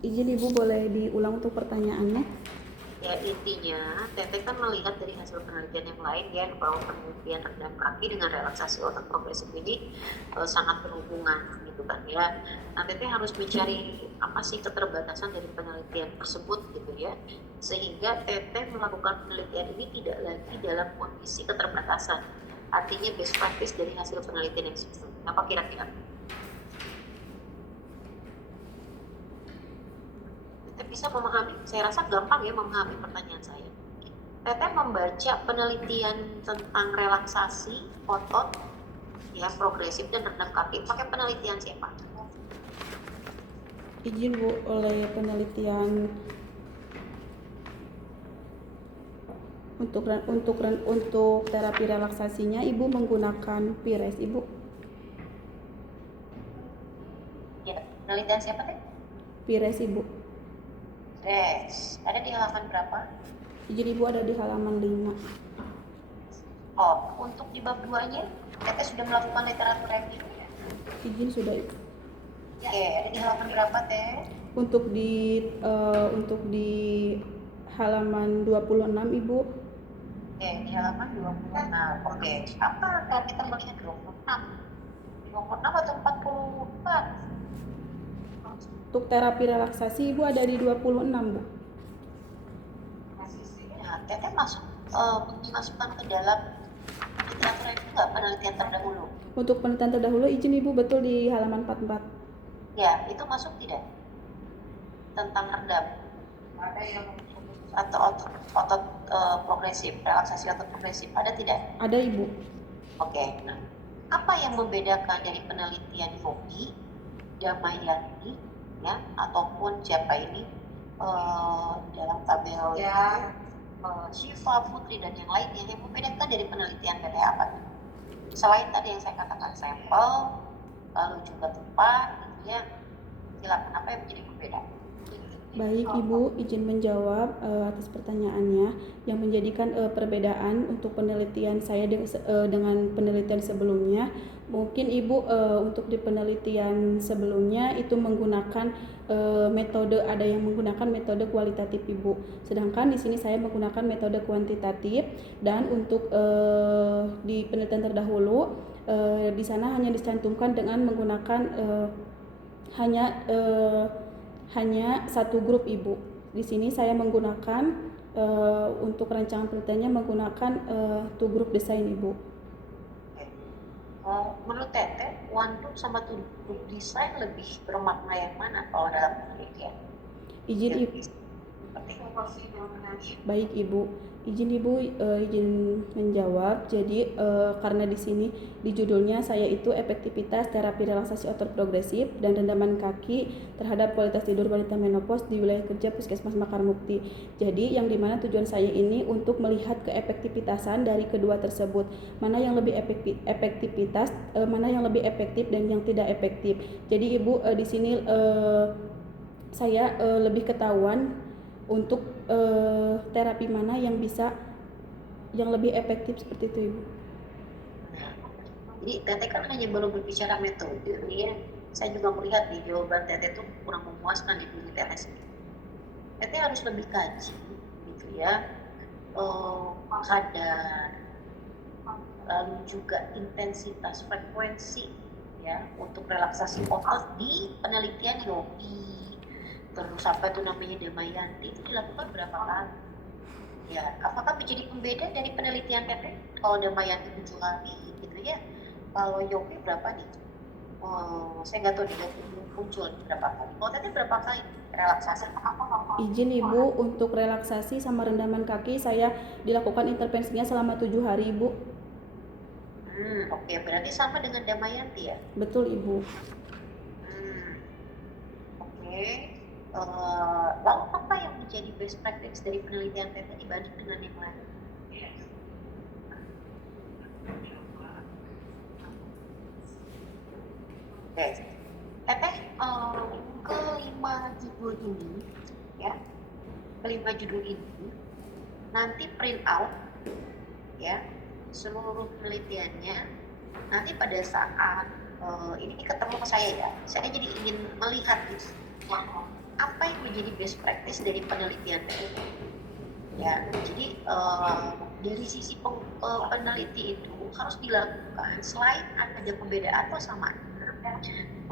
Izin Ibu boleh diulang untuk pertanyaannya? Ya, intinya Teteh kan melihat dari hasil penelitian yang lain ya, bahwa penelitian rendam kaki dengan relaksasi otot progresif ini sangat berhubungan gitu kan ya. Nah, Teteh harus mencari apa sih keterbatasan dari penelitian tersebut gitu ya, sehingga Teteh melakukan penelitian ini tidak lagi dalam kondisi keterbatasan, artinya best practice dari hasil penelitian yang sebelumnya. Apa kira-kira? Teteh bisa memahami, saya rasa gampang ya memahami pertanyaan saya. Teteh membaca penelitian tentang relaksasi otot ya progresif dan rendam kaki pakai penelitian siapa? Izin Bu, oleh penelitian untuk terapi relaksasinya Ibu menggunakan Pires Ibu. Ya, penelitian siapa teh? Pires Ibu. Ada di halaman berapa? Izin Ibu ada di halaman 5. Oh, untuk di bab 2-nya Teteh sudah melakukan literatur review ya? Izin sudah Ibu. Oke, ada di halaman berapa teh? Untuk di halaman 26 Ibu. Oke, di halaman 26. Oke, apa kalau kita melihat 26? 26 atau 44? Untuk terapi relaksasi Ibu ada di 26 Bu. Nah, Teteh masukkan ke dalam literatur itu nggak penelitian terdahulu? Untuk penelitian terdahulu izin Ibu betul di halaman 44. Ya, itu masuk tidak? Tentang rendam ada yang atau otot progresif, relaksasi otot progresif, ada tidak? Ada Ibu. Oke, nah apa yang membedakan dari penelitian Yogi, Damayanti, ya, ataupun siapa ini dalam tabel ya, Syifa, Putri dan yang lainnya, yang membedakan dari penelitian PT apa? Selain tadi yang saya katakan sampel, lalu juga tempat, gitu ya, silakan apa yang menjadi pembeda? Baik Ibu, izin menjawab atas pertanyaannya. Yang menjadikan perbedaan untuk penelitian saya dengan penelitian sebelumnya, mungkin Ibu untuk di penelitian sebelumnya itu menggunakan metode, ada yang menggunakan metode kualitatif Ibu. Sedangkan di sini saya menggunakan metode kuantitatif, dan untuk di penelitian terdahulu di sana hanya dicantumkan dengan menggunakan hanya satu grup Ibu. Di sini saya menggunakan untuk rancangan penelitiannya menggunakan two group design Ibu. Menurut Teteh, one group sama two group design lebih bermakna yang mana kalau dalam penelitian? Izin Ibu. Baik Ibu, izin menjawab. Jadi karena di sini di judulnya saya itu efektivitas terapi relaksasi otot progresif dan rendaman kaki terhadap kualitas tidur wanita menopause di wilayah kerja Puskesmas Makar Mukti. Jadi yang dimana tujuan saya ini untuk melihat keefektivitasan dari kedua tersebut, mana yang lebih mana yang lebih efektif dan yang tidak efektif. Jadi Ibu di sini saya lebih ketahuan untuk terapi mana yang lebih efektif seperti itu Ibu. Nah, jadi Teteh kan hanya baru berbicara metode, ya. Saya juga melihat di jawaban Teteh itu kurang memuaskan di diri Teteh sendiri. Teteh harus lebih kaji, gitu ya, kadar, lalu juga intensitas frekuensi, ya, untuk relaksasi otot di penelitian Yogi. Terus apa itu namanya Damayanti itu dilakukan berapa kali? Ya, apakah menjadi pembeda dari penelitian Teteh? Kalau Damayanti 7 kali, gitu ya. Kalau Yogi berapa nih? Saya nggak tahu dia muncul berapa kali. Kalau Teteh berapa kali relaksasi? Izin Ibu, untuk relaksasi sama rendaman kaki saya dilakukan intervensinya selama 7 hari Ibu. Oke, berarti sama dengan Damayanti ya? Betul Ibu. Oke. Lalu apa yang menjadi best practice dari penelitian Teteh dibanding dengan yang lain? Oke. Teteh kelima judul ini, ya, kelima judul ini nanti print out, ya, seluruh penelitiannya. Nanti pada saat ini ketemu ke saya ya, saya jadi ingin melihat gitu, apa yang menjadi best practice dari penelitian tadi. Ya, jadi dari sisi peneliti itu harus dilakukan selain ada pembedaan atau samaan,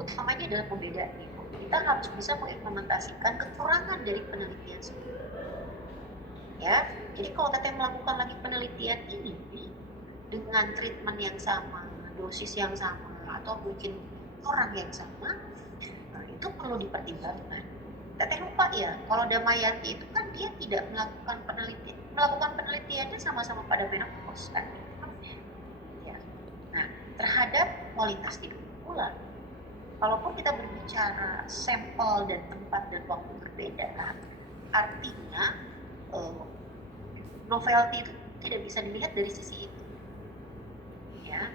utamanya adalah pembedaan itu. Kita harus bisa mengimplementasikan kekurangan dari penelitian sendiri. Ya, jadi kalau Teteh melakukan lagi penelitian ini dengan treatment yang sama, dosis yang sama, atau mungkin orang yang sama, itu perlu dipertimbangkan. Teteh lupa ya, kalau Damayanti itu kan dia tidak melakukan penelitiannya sama-sama pada menopause kan. Ya. Nah, terhadap kualitas tidur pula, kalaupun kita berbicara sampel dan tempat dan waktu berbeda, artinya novelty itu tidak bisa dilihat dari sisi itu. Ya,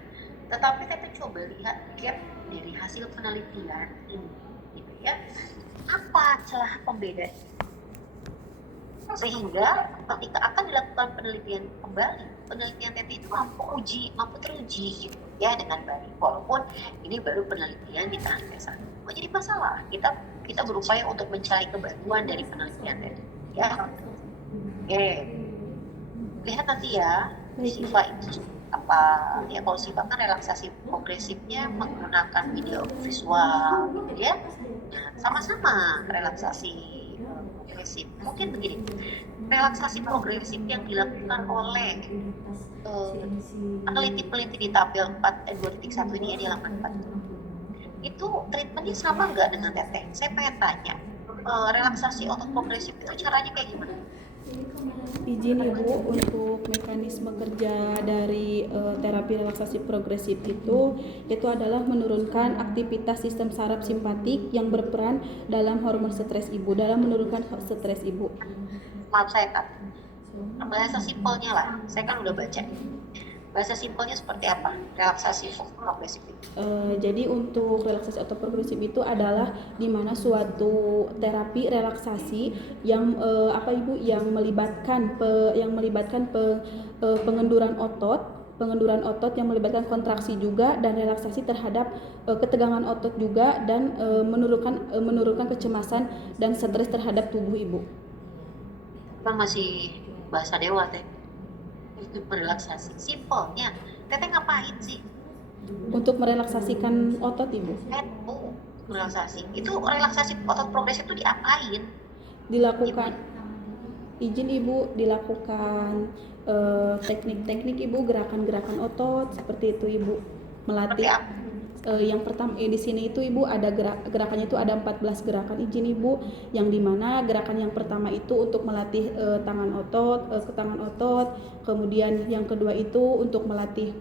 tetapi kita coba lihat gap dari hasil penelitian ini, gitu ya. Apa celah pembeda? Sehingga ketika akan dilakukan penelitian kembali, penelitian TT itu mampu teruji gitu ya dengan baik. Walaupun ini baru penelitian di tahap S1. Jadi masalah kita berupaya untuk mencari kebaruan dari penelitian TT. Ya, oke. Lihat nanti ya, SIFA itu apa ya, kalau SIFA kan relaksasi progresifnya menggunakan video visual gitu ya. Nah, sama-sama relaksasi progresif. Mungkin begini, relaksasi progresif yang dilakukan oleh peneliti-peneliti di tabel 2.1 ini ya, di halaman 4. Itu treatmentnya sama nggak dengan teteh? Saya pengen tanya, relaksasi otot progresif itu caranya kayak gimana? Izin Ibu, untuk mekanisme kerja dari terapi relaksasi progresif itu adalah menurunkan aktivitas sistem saraf simpatik yang berperan dalam hormon stres Ibu, dalam menurunkan stres Ibu. Maaf saya Kak, bahasa simpelnya lah, saya kan udah baca. Bahasa simpelnya seperti apa? Relaksasi progresif itu. Jadi untuk relaksasi atau progresif itu adalah di mana suatu terapi relaksasi yang yang melibatkan pengenduran otot yang melibatkan kontraksi juga dan relaksasi terhadap ketegangan otot juga dan menurunkan kecemasan dan stres terhadap tubuh Ibu. Kan masih bahasa dewa teh. Itu relaksasi simpelnya. Teteh ngapain sih? Untuk merelaksasikan otot Ibu. Relaksasi. Itu relaksasi otot progresif itu diapain? Dilakukan izin Ibu, dilakukan teknik-teknik Ibu, gerakan-gerakan otot seperti itu Ibu, melatih. Yang pertama di sini itu Ibu ada gerakannya itu ada 14 gerakan izin Ibu, yang dimana gerakan yang pertama itu untuk melatih tangan otot, kemudian yang kedua itu untuk melatih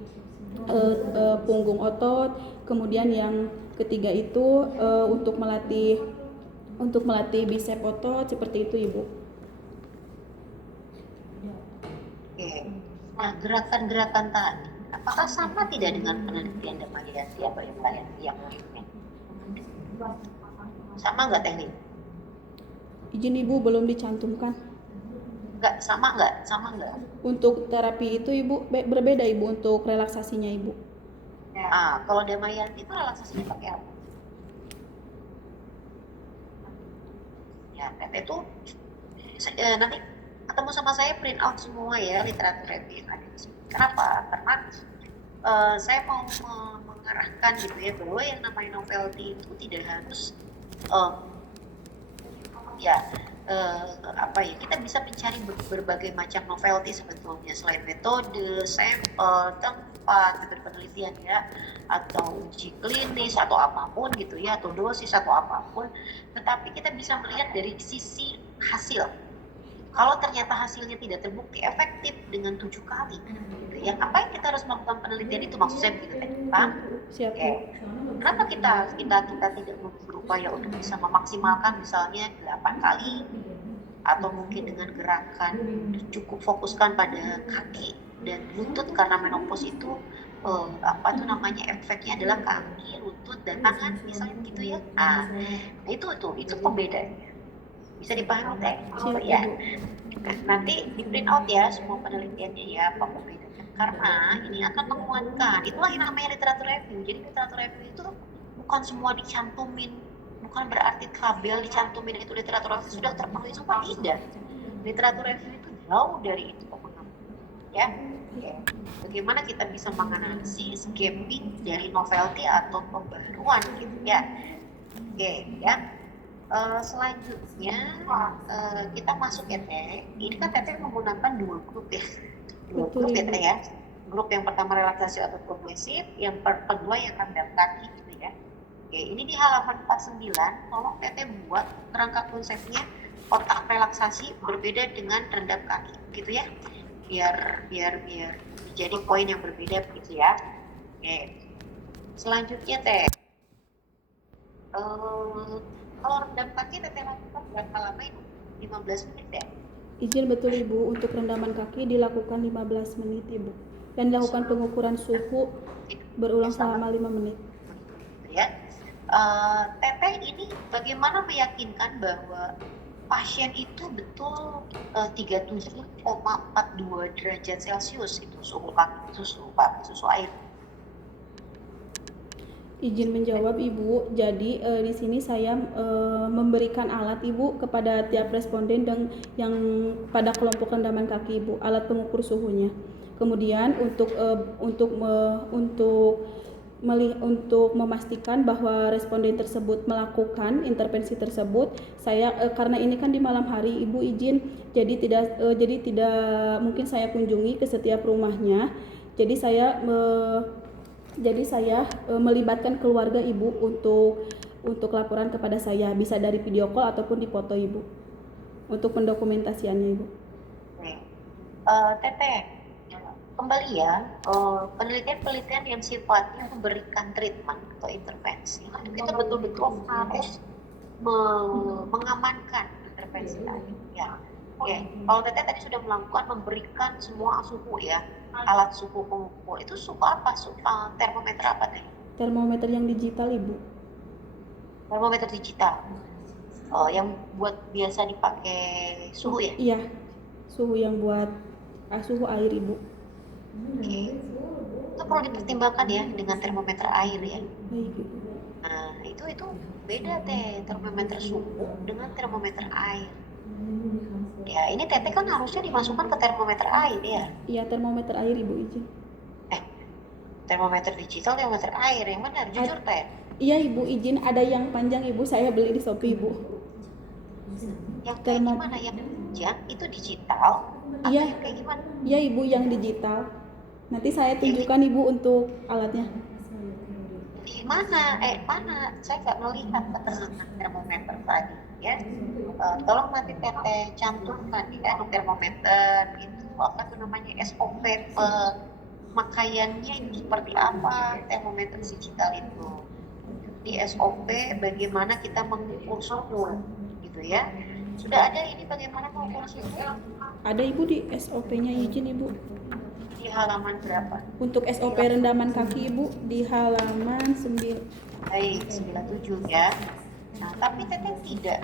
punggung otot, kemudian yang ketiga itu untuk melatih bicep otot seperti itu Ibu. Oke. Nah, gerakan-gerakan tadi apakah sama tidak dengan penelitian Damayanti apa yang lainnya? Sama nggak teknik? Izin Ibu, belum dicantumkan. Sama nggak? Untuk terapi itu Ibu berbeda Ibu untuk relaksasinya Ibu. Nah, kalau Damayanti itu relaksasinya pakai apa? Ya, teteh tuh nanti ketemu sama saya print out semua ya literatur review yang ada di sini. Kenapa? Karena saya mau mengarahkan gitu ya bahwa yang namanya novelty itu tidak harus kita bisa mencari berbagai macam novelty sebetulnya selain metode, sampel, tempat, metode penelitian ya, atau uji klinis atau apapun gitu ya, atau dosis atau apapun. Tetapi kita bisa melihat dari sisi hasil. Kalau ternyata hasilnya tidak terbukti efektif dengan 7 kali, gitu ya, apa yang kita harus melakukan penelitian itu, maksud saya begitu kan? Siap. Okay. Kenapa kita tidak berupaya untuk bisa memaksimalkan misalnya 8 kali atau mungkin dengan gerakan cukup fokuskan pada kaki dan lutut, karena menopause itu efeknya adalah kaki, lutut dan tangan misalnya gitu ya. Nah, itu pembedanya. Bisa dipahami teh? Ya. Nah, nanti di print out ya semua penelitiannya ya apa pembedanya. Karena ini akan menguatkan. Itulah yang namanya literatur review. Jadi literatur review itu bukan semua dicantumin, bukan berarti tabel dicantumin itu literatur review sudah terpenuhi, semua tidak. Literatur review itu jauh dari itu pemahaman, ya. Bagaimana kita bisa menganalisis gapping dari novelty atau pembaruan gitu ya. Oke ya. Selanjutnya kita masuk ya Teh. Ini kan Teteh menggunakan dua grup ya. Grup ya Teh ya. Grup yang pertama relaksasi atau progresif, yang kedua yang rendam kaki gitu ya. Oke, ini di halaman 49, tolong Teteh buat kerangka konsepnya otak relaksasi berbeda dengan rendam kaki gitu ya. Biar jadi poin yang berbeda gitu ya. Oke. Selanjutnya Teh. Kalau rendam kaki Teteh lakukan berapa lama itu? 15 menit ya? Izin betul Ibu, untuk rendaman kaki dilakukan 15 menit Ibu. Dan dilakukan pengukuran suhu berulang selama 5 menit. Ya. Teteh ini bagaimana meyakinkan bahwa pasien itu betul 37,42 derajat Celcius itu suhu air. Izin menjawab Ibu. Jadi di sini saya memberikan alat Ibu kepada tiap responden dan yang pada kelompok rendaman kaki Ibu, alat pengukur suhunya. Kemudian untuk memastikan bahwa responden tersebut melakukan intervensi tersebut, saya karena ini kan di malam hari Ibu izin, jadi tidak mungkin saya kunjungi ke setiap rumahnya. Jadi saya melibatkan keluarga Ibu untuk laporan kepada saya, bisa dari video call ataupun di foto Ibu, untuk pendokumentasiannya Ibu. Teteh, kembali ya, penelitian-penelitian yang sifatnya memberikan treatment atau intervensi, itu kita betul-betul harus mengamankan intervensi tadi ya. Oke, kalau Teteh tadi sudah melakukan memberikan semua suhu ya, alat suhu pengukur, itu suhu apa? Termometer apa Teh? Termometer yang digital Ibu. Termometer digital. Yang buat biasa dipakai suhu ya? Iya, suhu yang buat suhu air Ibu. Oke. Itu perlu dipertimbangkan ya dengan termometer air ya. Baik Ibu. Nah, itu beda Teh, termometer suhu dengan termometer air. Ya, ini Teteh kan harusnya dimasukkan ke termometer air ya. Iya, termometer air Ibu izin. Termometer digital, termometer air, yang benar, jujur Teh. Iya Ibu izin, ada yang panjang Ibu, saya beli di Shopee Ibu. Yang kayak gimana? Yang panjang itu digital? Iya. Yang kayak gimana? Iya Ibu, yang digital. Nanti saya tunjukkan Ibu untuk alatnya. Di mana? Mana? Saya nggak melihat keterangan termometer tadi ya. Tolong nanti Teteh cantumkan ya termometer itu apa tuh namanya, SOP pemakaiannya itu seperti apa termometer digital itu. Di SOP bagaimana kita mengukur suhu gitu ya. Sudah ada ini bagaimana mengukur suhu? Ada Ibu di SOP-nya izin Ibu. Di halaman berapa? Untuk SOP rendaman kaki Ibu di halaman 97 ya. Nah, tapi Teteh tidak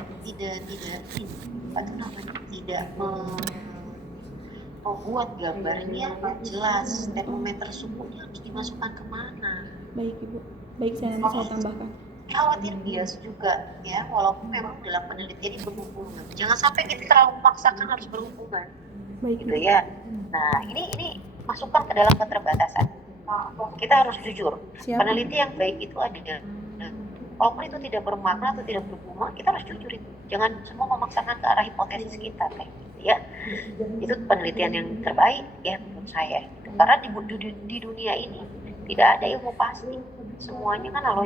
membuat gambarnya jelas termometer suhunya harus dimasukkan kemana. Baik Ibu, baik saya tambahkan. Khawatir bias juga ya, walaupun memang dalam penelitian berhubungan. Jangan sampai kita terlalu memaksakan harus berhubungan. Baik gitu ya. Nah, ini masukkan ke dalam keterbatasan. Kita harus jujur. Siap. Peneliti yang baik itu ada. Walaupun itu tidak bermakna atau tidak berhubungan, kita harus jujur itu. Jangan semua memaksakan ke arah hipotesis kita, kayak gitu ya. Itu penelitian yang terbaik ya menurut saya. Karena di dunia ini tidak ada ilmu pasti. Semuanya kan aloh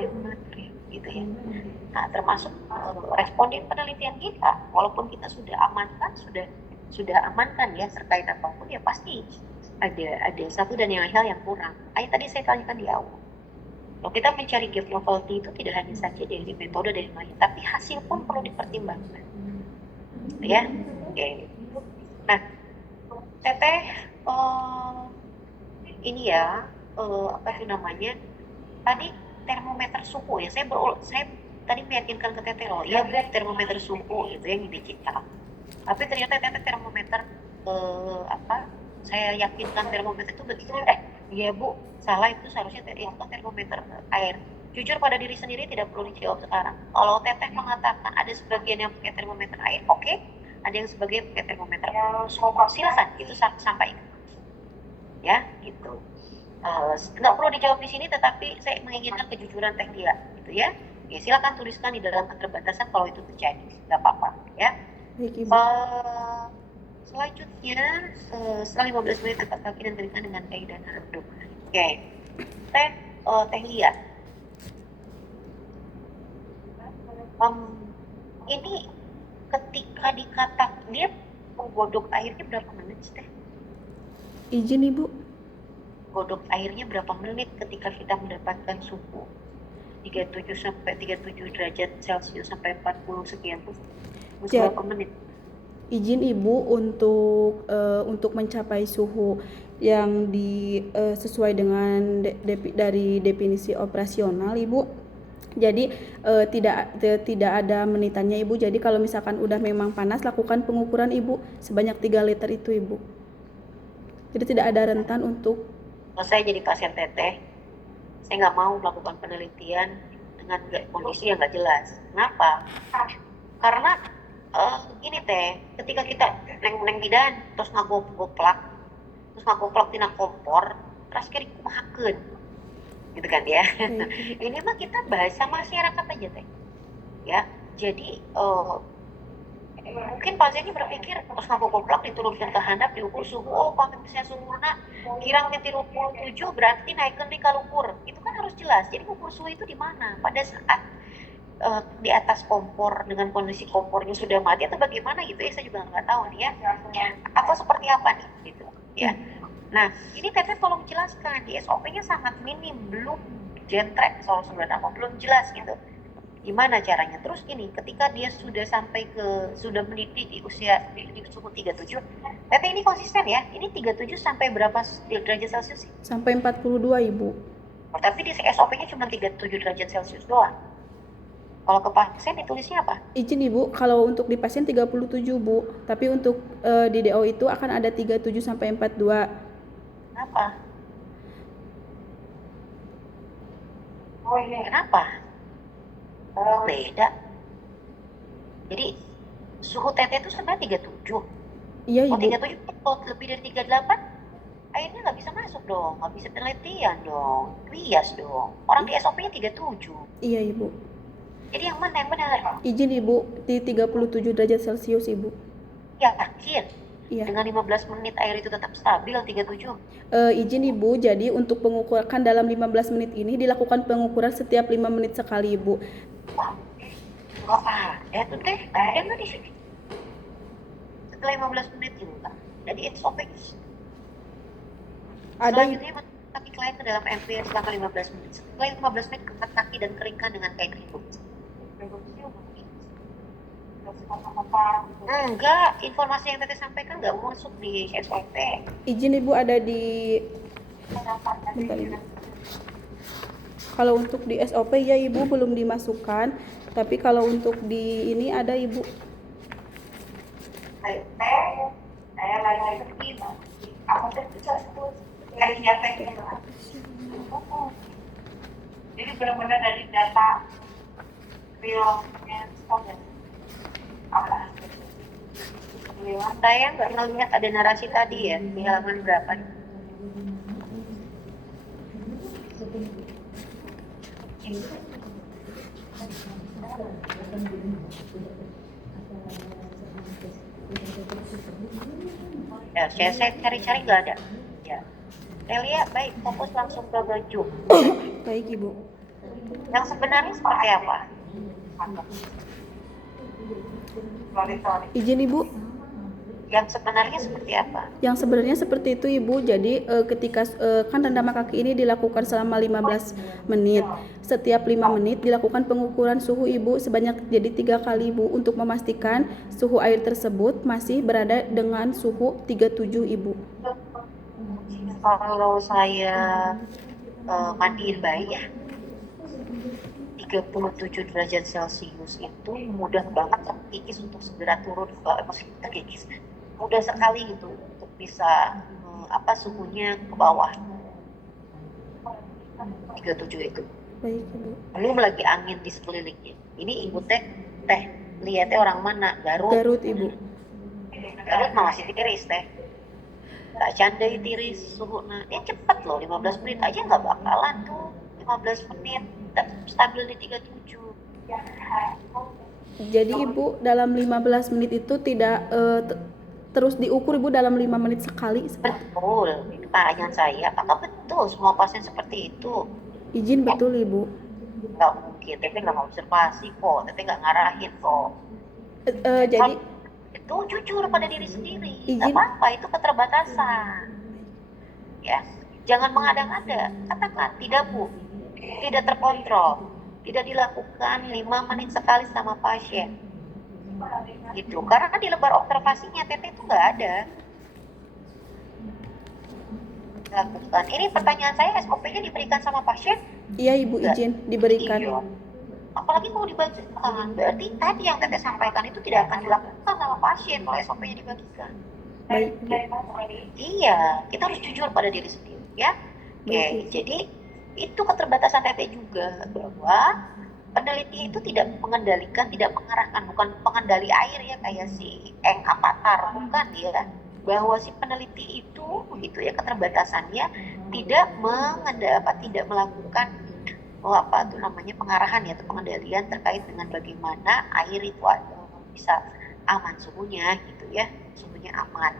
gitu ya. Nah, termasuk responden penelitian kita, walaupun kita sudah amankan ya terkait apapun, ya pasti ada satu dan yang hal yang kurang. Tadi saya tanyakan di awal. Kalau kita mencari gap novelty itu tidak hanya saja dari metode dan lain, tapi hasil pun perlu dipertimbangkan. Ya, oke. Nah, Teteh, ini ya, apa itu namanya? Tadi termometer suhu ya. Saya tadi meyakinkan ke Teteh loh. Ya, termometer suhu itu yang digital. Tapi ternyata termometer saya yakinkan termometer itu betul. Ya Bu, salah, itu seharusnya itu termometer air. Jujur pada diri sendiri tidak perlu dijawab sekarang. Kalau Teteh mengatakan ada sebagian yang pakai termometer air, oke. Ada yang sebagian pakai termometer silakan, itu sampaikan. Ya, gitu. Nggak perlu dijawab di sini, tetapi saya menginginkan kejujuran Teh Lia, gitu ya. Ya, silakan tuliskan di dalam keterbatasan kalau itu terjadi, nggak apa-apa, ya. Baik Ibu. Selanjutnya, setelah 15 menit angkat kaki dan keringkan dengan kain dan handuk. Oke, Teh Lia. Ini ketika dikatak dia menggodok airnya berapa menit, Teh? Izin Ibu. Godok airnya berapa menit ketika kita mendapatkan suhu 37 sampai 37 derajat Celcius sampai 40 sekian tuh? Berapa menit? Izin Ibu untuk mencapai suhu yang sesuai dengan dari definisi operasional Ibu. Jadi tidak ada menitannya Ibu. Jadi kalau misalkan udah memang panas, lakukan pengukuran Ibu sebanyak 3 liter itu Ibu. Jadi tidak ada rentan untuk. Kalau saya jadi pasien Teteh, saya nggak mau melakukan penelitian dengan kondisi yang nggak jelas. Kenapa? Karena gini Teh, ketika kita neng bidan terus ngagoplak tina kompor, terus kiri kumahakeun, gitu kan ya. Ini mah kita bahasa masyarakat aja Teh, ya. Jadi mungkin pasiennya berpikir terus ngagoplak diturunkan ke handap diukur suhu, oh panasnya suhuna kirang 37 berarti naikkan di kalukur. Itu kan harus jelas. Jadi ukur suhu itu di mana? Pada saat di atas kompor dengan kondisi kompornya sudah mati atau bagaimana gitu ya, saya juga nggak tahu nih ya. Atau seperti apa nih gitu ya. Nah, ini Teteh tolong jelaskan, di SOP-nya sangat minim, belum jentrek soal sumber nama, belum jelas gitu. Gimana caranya? Terus gini, ketika dia sudah mendidih di usia di suhu 37, Teteh ini konsisten ya, ini 37 sampai berapa derajat Celcius sih? Sampai 42 Ibu. Tapi di SOP-nya cuma 37 derajat Celcius doang. Kalau ke pasien ditulisnya apa? Izin Ibu, kalau untuk di pasien 37 Bu, tapi untuk di DO itu akan ada 37 sampai 42. Kenapa? Kenapa? Beda. Jadi suhu Teteh itu sebenarnya 37. Iya Ibu. 37 kalau lebih dari 38 airnya nggak bisa masuk dong, nggak bisa penelitian dong, bias dong. Orang di SOP-nya 37. Iya Ibu. Jadi yang mana yang benar? Izin Ibu, di 37 derajat Celcius Ibu. Yakin? Iya. Dengan 15 menit air itu tetap stabil 37? Izin Ibu, jadi untuk pengukuran dalam 15 menit ini dilakukan pengukuran setiap 5 menit sekali Ibu. Wah, nggak ada tuh Teh, ada nggak di sini? Setelah 15 menit juga. Jadi SOP Ada. Selanjutnya kaki klien ke dalam MPR selama 15 menit. Setelah 15 menit angkat kaki dan keringkan dengan kain ribut. Enggak, informasi yang Teteh sampaikan nggak masuk di SOP. Izin Ibu, ada di. Bentar Ibu. Kalau untuk di SOP ya Ibu belum dimasukkan, tapi kalau untuk di ini ada Ibu. Saya lagi aku bisa kayaknya Teh. Jadi benar-benar dari data realnya apa? Saya nggak melihat ada narasi tadi ya di halaman berapa? Ya, saya cari-cari nggak ada. Ya, Delia, baik, fokus langsung ke baju. Baik Ibu. Yang sebenarnya seperti apa? Izin Ibu. Yang sebenarnya seperti apa? Yang sebenarnya seperti itu Ibu. Jadi ketika kan rendaman kaki ini dilakukan selama 15 menit. Setiap 5 menit dilakukan pengukuran suhu Ibu sebanyak jadi 3 kali Ibu untuk memastikan suhu air tersebut masih berada dengan suhu 37 Ibu. Kalau saya mandiin bayi ya 37 derajat Celcius itu mudah banget terkikis untuk segera turun ke terkikis. Mudah sekali gitu untuk bisa suhunya ke bawah 37 itu. Baik Ibu. Belum lagi angin di sekelilingnya. Ini ibu teh lihatnya orang mana? Garut. Garut Ibu. Garut mah masih tiris teh. Tak candai tiris suhu nah. Dia cepat loh, 15 menit aja nggak bakalan tuh. 15 menit tetap stabil di 37. Jadi Ibu dalam 15 menit itu tidak terus diukur Ibu dalam 5 menit sekali seperti Betul, pertanyaan saya, apakah betul semua pasien seperti itu? izin betul Ibu. Nggak mungkin, Tete nggak observasi kok, Tete nggak ngarahin kok. Jadi Itu jujur pada diri sendiri, nggak izin apa-apa, itu keterbatasan. Ya, jangan mengada-ngada, katakan tidak Bu, tidak terkontrol, tidak dilakukan 5 menit sekali sama pasien. Gitu, karena di lembar observasinya Tete itu nggak ada. Lakukan. Ini pertanyaan saya, SOP-nya diberikan sama pasien? iya Ibu izin diberikan. Iya. Apalagi mau dibagikan, berarti tadi yang Teteh sampaikan itu tidak akan dilakukan sama pasien kalau SOP-nya dibagikan. Baik Bu. Iya, kita harus jujur pada diri sendiri ya. Oke, jadi itu keterbatasan Teteh juga bahwa peneliti itu tidak mengendalikan, tidak mengarahkan, bukan pengendali air ya kayak si Eng Avatar, bukan ya. Bahwa si peneliti itu begitu ya keterbatasannya tidak tidak melakukan pengarahan ya atau pengendalian terkait dengan bagaimana air itu bisa aman suhunya gitu ya, suhunya aman.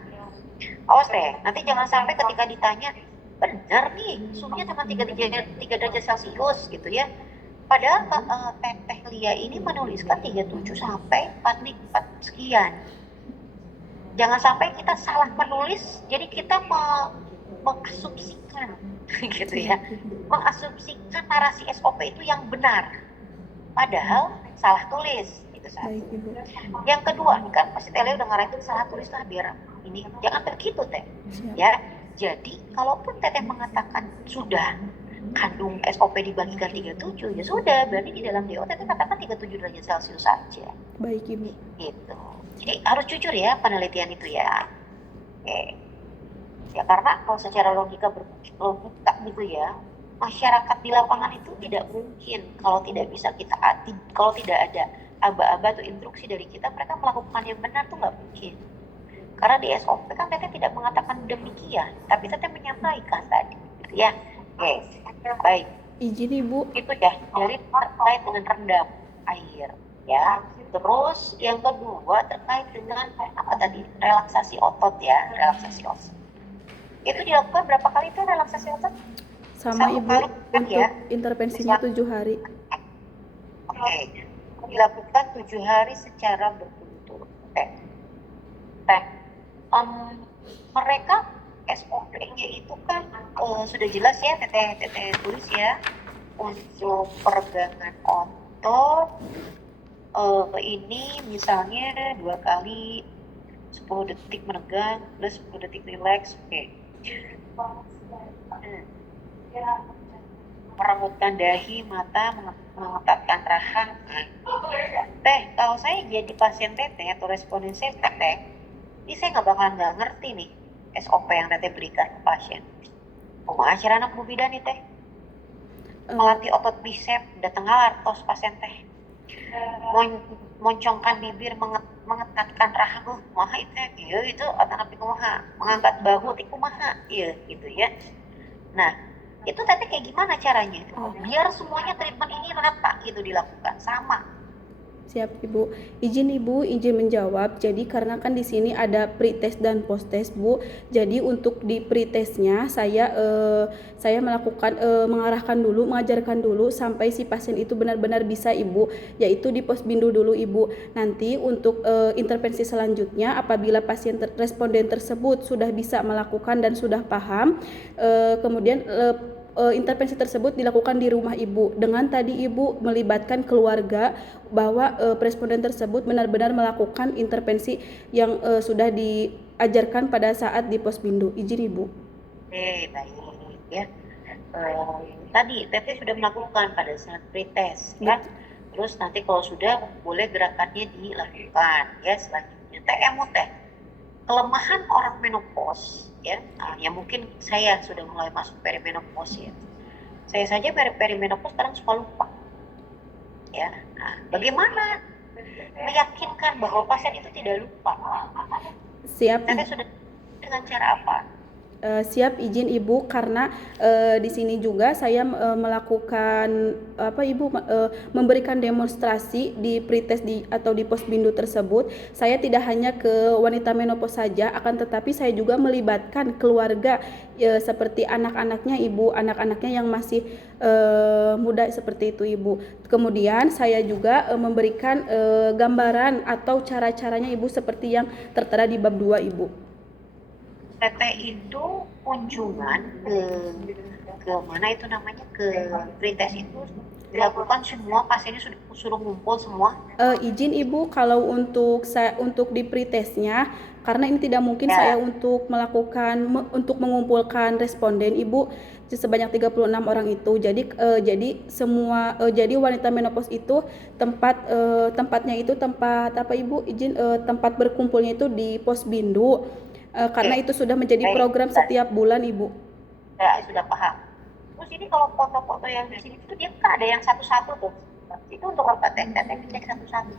Awas deh, nanti jangan sampai ketika ditanya benar nih suhunya cuma 3 derajat Celcius gitu ya. Padahal Teteh Lia ini menuliskan 37 sampai 44 sekian. Jangan sampai kita salah menulis, jadi kita mengasumsikan gitu ya, mengasumsikan narasi SOP itu yang benar, padahal salah tulis. Itu satu. Yang kedua nih kan, pasti Tele udah ngarahin salah tulis lah biar ini, jangan begitu Teh. Ya, jadi kalaupun Teteh mengatakan sudah kandung SOP dibagikan 37, ya sudah, berarti di dalam DO Teteh katakan 37 derajat Celcius saja. Baik Ibu. Gitu. Jadi harus jujur ya penelitian itu ya. Oke. Ya karena kalau secara logika gitu ya, masyarakat di lapangan itu tidak mungkin kalau tidak bisa kita kalau tidak ada aba-aba atau instruksi dari kita, mereka melakukan yang benar tuh nggak mungkin. Karena di SOP kan Teteh tidak mengatakan demikian, tapi Teteh menyampaikan tadi, gitu ya. Oke, baik. Izin Ibu. Itu ya, dari terkait dengan rendam air, ya. Terus yang kedua terkait dengan apa tadi, relaksasi otot ya, relaksasi otot. Itu dilakukan berapa kali itu relaksasi otot? Sama Ibu kali, kan, untuk intervensinya 7 hari. Oke, dilakukan 7 hari secara berturut-turut. Mereka SOP-nya itu kan sudah jelas ya, Teteh tulis ya, untuk peregangan otot ini misalnya 2 kali 10 detik menegang plus 10 detik relax. Oke. Merengutkan dahi, mata, mengetatkan rahang. Teh, kalau saya jadi pasien Teteh atau responden saya Teteh, ini saya nggak ngerti nih SOP yang Teteh berikan ke pasien. Pengacara anak Bu bidan nih Teh, melatih otot bisep, datang ngartos pasien Teh, moncongkan bibir, mengetatkan rahang, kumaha itu atanapi kumaha, mengangkat bahu ti kumaha, gitu ya. Nah, itu Teteh kayak gimana caranya? Biar semuanya treatment ini rata gitu dilakukan sama. Siap Ibu. Izin menjawab. Jadi karena kan di sini ada pre-test dan post-test Bu. Jadi untuk di pre-testnya saya melakukan mengajarkan dulu sampai si pasien itu benar-benar bisa Ibu. Yaitu di posbindu dulu Ibu. Nanti untuk intervensi selanjutnya apabila pasien responden tersebut sudah bisa melakukan dan sudah paham, kemudian intervensi tersebut dilakukan di rumah Ibu dengan tadi Ibu melibatkan keluarga bahwa responden tersebut benar-benar melakukan intervensi yang sudah diajarkan pada saat di posbindu. Izin Ibu. Baik ya. Tadi Teteh sudah melakukan pada saat pretest ya. Terus nanti kalau sudah boleh gerakannya dilakukan ya. Selanjutnya Teh kelemahan orang menopause ya, ya mungkin saya sudah mulai masuk perimenopause ya. Saya saja perimenopause sekarang suka lupa. Ya, nah, bagaimana meyakinkan bahwa pasien itu tidak lupa? Siap. Teteh sudah dengan cara apa? Siap izin Ibu, karena di sini juga saya melakukan Ibu, memberikan demonstrasi di pretest atau di posbindu tersebut. Saya tidak hanya ke wanita menopause saja, akan tetapi saya juga melibatkan keluarga seperti anak-anaknya Ibu, anak-anaknya yang masih muda seperti itu Ibu. Kemudian saya juga memberikan gambaran atau cara-caranya Ibu seperti yang tertera di bab 2 Ibu. Teteh itu kunjungan ke mana itu namanya, ke pretest itu dilakukan semua pasiennya suruh ngumpul semua? Izin Ibu, kalau untuk di pretestnya, karena ini tidak mungkin Ya. saya untuk untuk mengumpulkan responden Ibu sebanyak 36 orang itu. Jadi wanita menopause itu tempatnya itu tempat apa Ibu? Tempat berkumpulnya itu di posbindu. Karena itu sudah menjadi program setiap bulan Ibu. Ya, sudah paham. Terus ini kalau foto-foto yang di sini itu dia kan ada yang satu-satu tuh. Itu untuk apa Teteh cek satu-satu?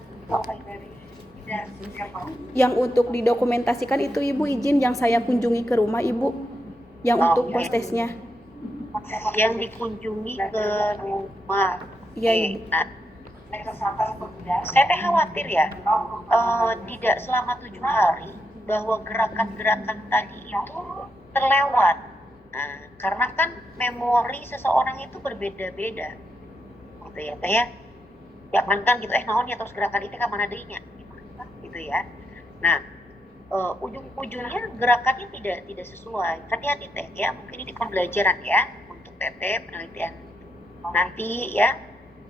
Yang untuk didokumentasikan itu Ibu izin yang saya kunjungi ke rumah Ibu, yang untuk postesnya. Yang dikunjungi ke rumah. Iya Ibu. Nah, saya khawatir ya, tidak selama 7 hari bahwa gerakan-gerakan tadi itu terlewat. Nah, karena kan memori seseorang itu berbeda-beda, gitu ya, Teh ya. Jangan kan gitu, naon ya terus gerakan itu kamana deunya, gitu ya. Nah, ujung-ujungnya gerakannya tidak sesuai. Hati-hati Teh ya, mungkin ini pembelajaran ya untuk Teteh penelitian nanti ya.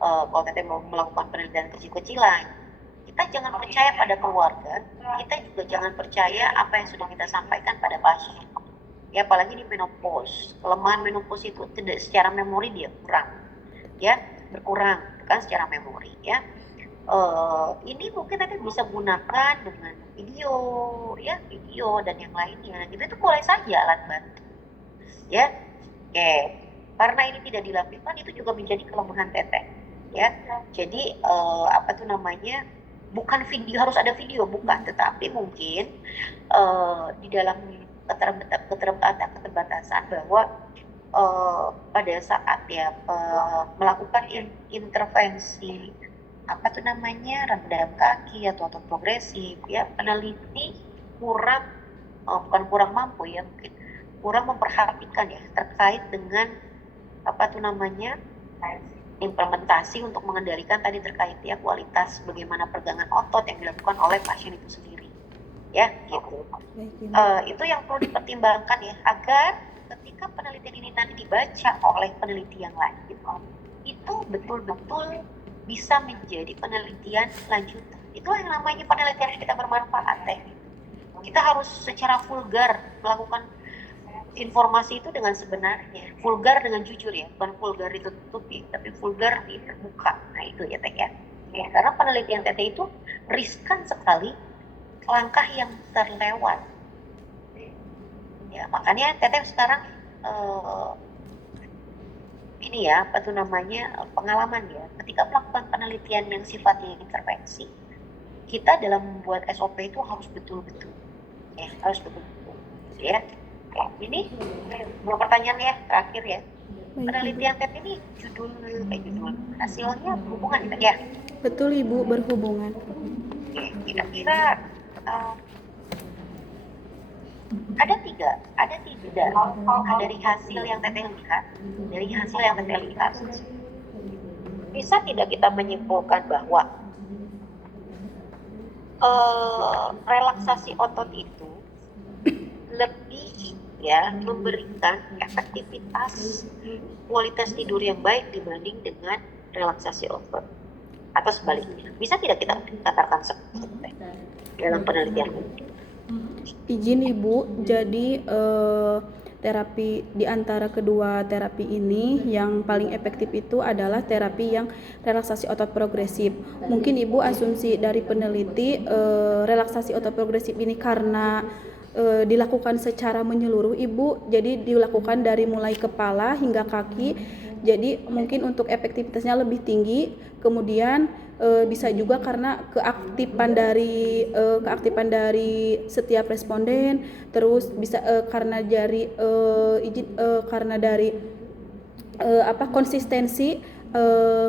Kalau Teteh mau melakukan penelitian kecil-kecilan, kita jangan percaya pada keluarga, kita juga jangan percaya apa yang sudah kita sampaikan pada pasien. Ya, apalagi di menopause, kelemahan menopause itu tidak secara memori dia kurang, ya berkurang kan secara memori ya. Ini mungkin nanti bisa gunakan dengan video dan yang lainnya, gitu itu boleh saja alat bantu, ya. Oke, karena ini tidak dilakukan itu juga menjadi kelemahan Teteh, ya. Jadi bukan video harus ada video, bukan, tetapi mungkin di dalam keterbatasan bahwa pada saat ya melakukan intervensi rendam kaki atau progresif ya, peneliti bukan kurang mampu ya, mungkin kurang memperhatikan ya terkait dengan implementasi untuk mengendalikan tadi terkait ya kualitas bagaimana pergangan otot yang dilakukan oleh pasien itu sendiri ya, gitu. Itu yang perlu dipertimbangkan ya, agar ketika penelitian ini nanti dibaca oleh peneliti yang lain itu betul-betul bisa menjadi penelitian lanjutan. Itu yang namanya penelitian kita bermanfaat Teh. Kita harus secara vulgar melakukan informasi itu dengan sebenarnya, vulgar dengan jujur ya, bukan vulgar ditutupi, tapi vulgar terbuka. Nah itu ya Teh ya. Karena penelitian Teteh itu riskan sekali, langkah yang terlewat. Ya, makanya Teteh sekarang pengalaman ya, ketika melakukan penelitian yang sifatnya intervensi, kita dalam membuat SOP itu harus betul-betul ya. Ini dua pertanyaan ya terakhir ya. Penelitian TET ini judul hasilnya berhubungan ya? Betul Ibu, berhubungan. Kira-kira ada tidak dari hasil yang Teteh lihat, bisa tidak kita menyimpulkan bahwa relaksasi otot itu lebih ya memberikan efektivitas kualitas tidur yang baik dibanding dengan relaksasi otot, atau sebaliknya? Bisa tidak kita katakan seperti itu dalam penelitian ini? Izin Ibu, jadi terapi di antara kedua terapi ini yang paling efektif itu adalah terapi yang relaksasi otot progresif. Mungkin Ibu asumsi dari peneliti relaksasi otot progresif ini karena dilakukan secara menyeluruh Ibu, jadi dilakukan dari mulai kepala hingga kaki Jadi mungkin untuk efektivitasnya lebih tinggi. Kemudian bisa juga karena keaktifan dari setiap responden, terus bisa karena dari konsistensi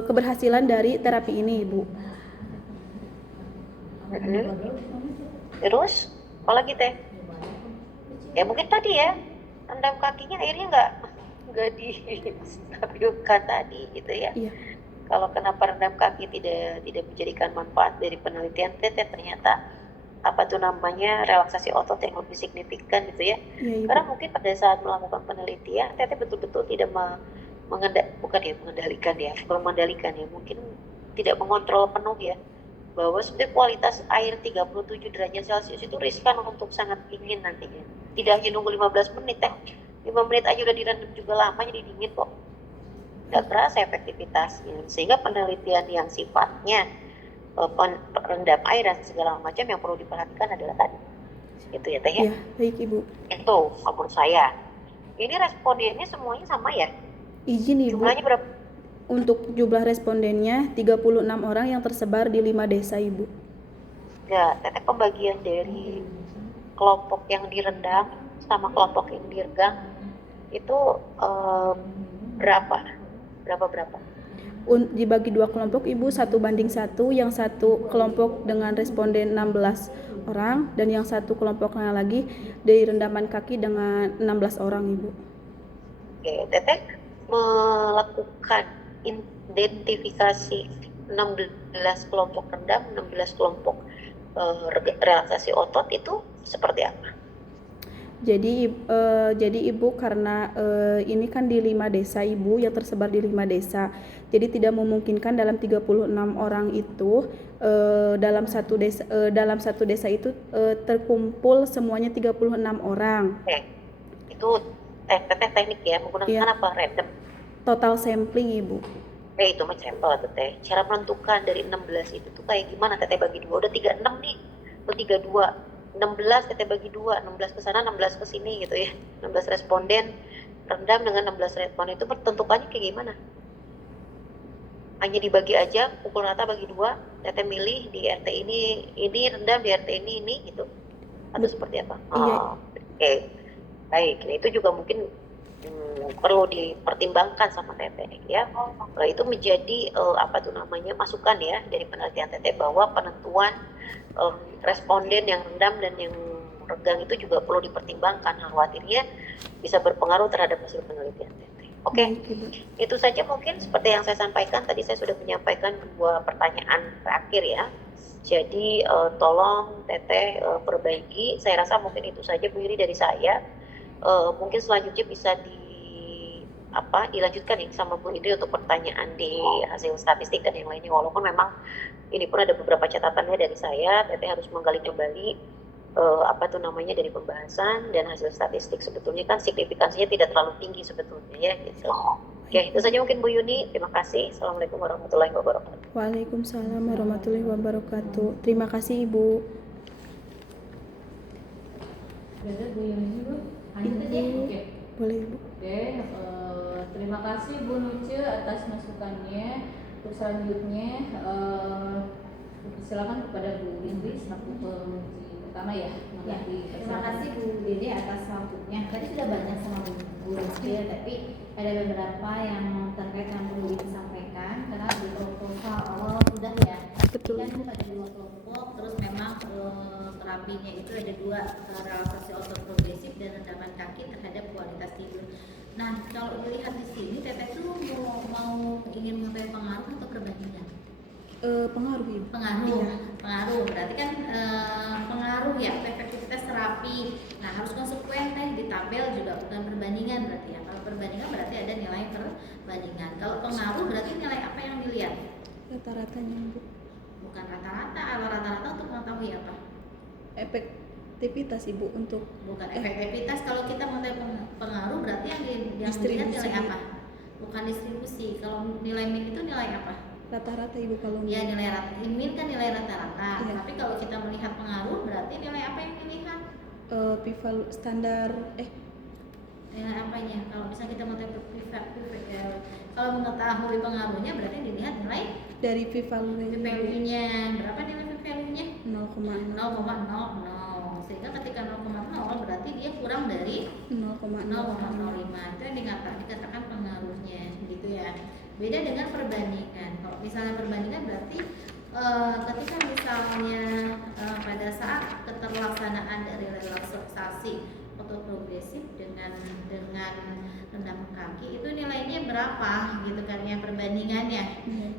keberhasilan dari terapi ini, Ibu. Terus apa lagi Teh? Ya mungkin tadi ya, rendam kakinya akhirnya nggak distabilkan tadi gitu ya. Iya. Kalau kenapa rendam kaki tidak menjadikan manfaat dari penelitian Teteh, ternyata relaksasi otot yang lebih signifikan gitu ya. Iya, Ibu. Karena mungkin pada saat melakukan penelitian Teteh betul-betul tidak mengendalikan ya, mungkin tidak mengontrol penuh ya, bahwa sebenarnya kualitas air 37 derajat Celcius itu riskan untuk sangat dingin nantinya. Tidak hanya nunggu 15 menit 5 menit aja udah direndam juga lama jadi dingin kok. Nggak terasa efektivitasnya. Sehingga penelitian yang sifatnya rendam air dan segala macam yang perlu diperhatikan adalah tadi. Itu ya Teh ya? Iya, baik Ibu. Itu menurut saya. Ini respondennya semuanya sama ya? Izin Ibu. Jumlahnya berapa? Untuk jumlah respondennya 36 orang yang tersebar di 5 desa, Ibu. Ya, Teteh pembagian dari kelompok yang direndam sama kelompok yang diregang itu berapa? Dibagi 2 kelompok, Ibu, 1:1. Yang satu kelompok dengan responden 16 orang dan yang satu kelompoknya lagi dari rendaman kaki dengan 16 orang, Ibu. Oke, Teteh melakukan identifikasi 16 kelompok rendam, 16 kelompok relaksasi otot itu seperti apa? Jadi Ibu, karena ini kan di 5 desa, Ibu, yang tersebar di 5 desa. Jadi tidak memungkinkan dalam 36 orang itu dalam satu desa itu terkumpul semuanya 36 orang. Oke. Itu Teteh teknik ya, menggunakan apa? Random. Total sampling, Ibu. Itu mah sampel Teteh. Cara menentukan dari 16 itu tuh kayak gimana Teteh bagi 2? Udah 36 nih. Udah 32. 16 Teteh bagi 2, 16 ke sana, 16 ke sini gitu ya. 16 responden rendam dengan 16 responden itu pertentukannya kayak gimana? Hanya dibagi aja, pukul rata bagi 2, Teteh milih di RT ini rendam, di RT ini gitu. Atau seperti apa? Iya. Oke. Baik, nah itu juga mungkin perlu dipertimbangkan sama Teteh ya. Nah, itu menjadi masukan ya dari penelitian Teteh bahwa penentuan responden yang rendam dan yang regang itu juga perlu dipertimbangkan, khawatirnya bisa berpengaruh terhadap hasil penelitian Teteh. Oke. Itu saja mungkin seperti yang saya sampaikan tadi. Saya sudah menyampaikan 2 pertanyaan terakhir ya. Jadi tolong Teteh perbaiki. Saya rasa mungkin itu saja Bu Yuri dari saya. Mungkin selanjutnya bisa dilanjutkan ya sama Bu Indri untuk pertanyaan di hasil statistik dan yang lainnya. Walaupun memang ini pun ada beberapa catatannya dari saya, Teteh harus menggali kembali dari pembahasan dan hasil statistik. Sebetulnya kan signifikansinya tidak terlalu tinggi sebetulnya ya gitu. Oke, itu saja mungkin Bu Yuni. Terima kasih. Assalamualaikum warahmatullahi wabarakatuh. Waalaikumsalam warahmatullahi wabarakatuh. Terima kasih Ibu. Ada Bu Yuni dulu. Lanjut aja. Oke. Boleh Ibu. Oke, terima kasih Bu Nuce atas masukannya. Untuk selanjutnya silakan kepada Bu Indri selaku penguji pertama ya. Ya, terima kasih Bu Dede atas waktunya. Tadi sudah banyak sama Bu Nuce, tapi ada beberapa yang terkait yang perlu disampaikan karena di proposal awal sudah ya. Betul. Kan ada 2 kelompok, terus memang terapinya itu ada 2, relaksasi otot progresif dan rendaman kaki terhadap kualitas tidur. Nah, kalau dilihat di sini Teteh itu mau ingin mengetahui pengaruh atau perbandingan? Pengaruh Ibu. Pengaruh berarti kan pengaruh ya efektivitas terapi. Nah, harus konsekuen di tabel juga, bukan perbandingan berarti ya. Kalau perbandingan berarti ada nilai perbandingan. Kalau pengaruh berarti nilai apa yang dilihat? Rata-ratanya Ibu. Bukan rata-rata. Kalau rata-rata untuk mengetahui apa? Efektivitas Ibu untuk Bukan efektivitas. Kalau kita mengetahui pengaruh berarti yang dilihat nilai apa? Bukan distribusi. Kalau nilai min itu nilai apa? Rata-rata Ibu kalau Ya, nilai rata. Min kan nilai rata-rata. Iya. Tapi kalau kita melihat pengaruh berarti nilai apa yang dilihat? standar apanya? Kalau misalnya kita mau kalau mengetahui pengaruhnya berarti dilihat nilai Dari value-nya. Berapa nilai value-nya? 0,0 0,00. Sehingga ketika 0,0 berarti dia kurang dari 0,05. Itu yang dikatakan pengaruhnya gitu ya. Beda dengan perbandingan. Kalau misalnya perbandingan berarti ketika misalnya pada saat keterlaksanaan dari relaksasi autoprogresif dengan rendam kaki itu nilainya berapa gitu kan ya, perbandingannya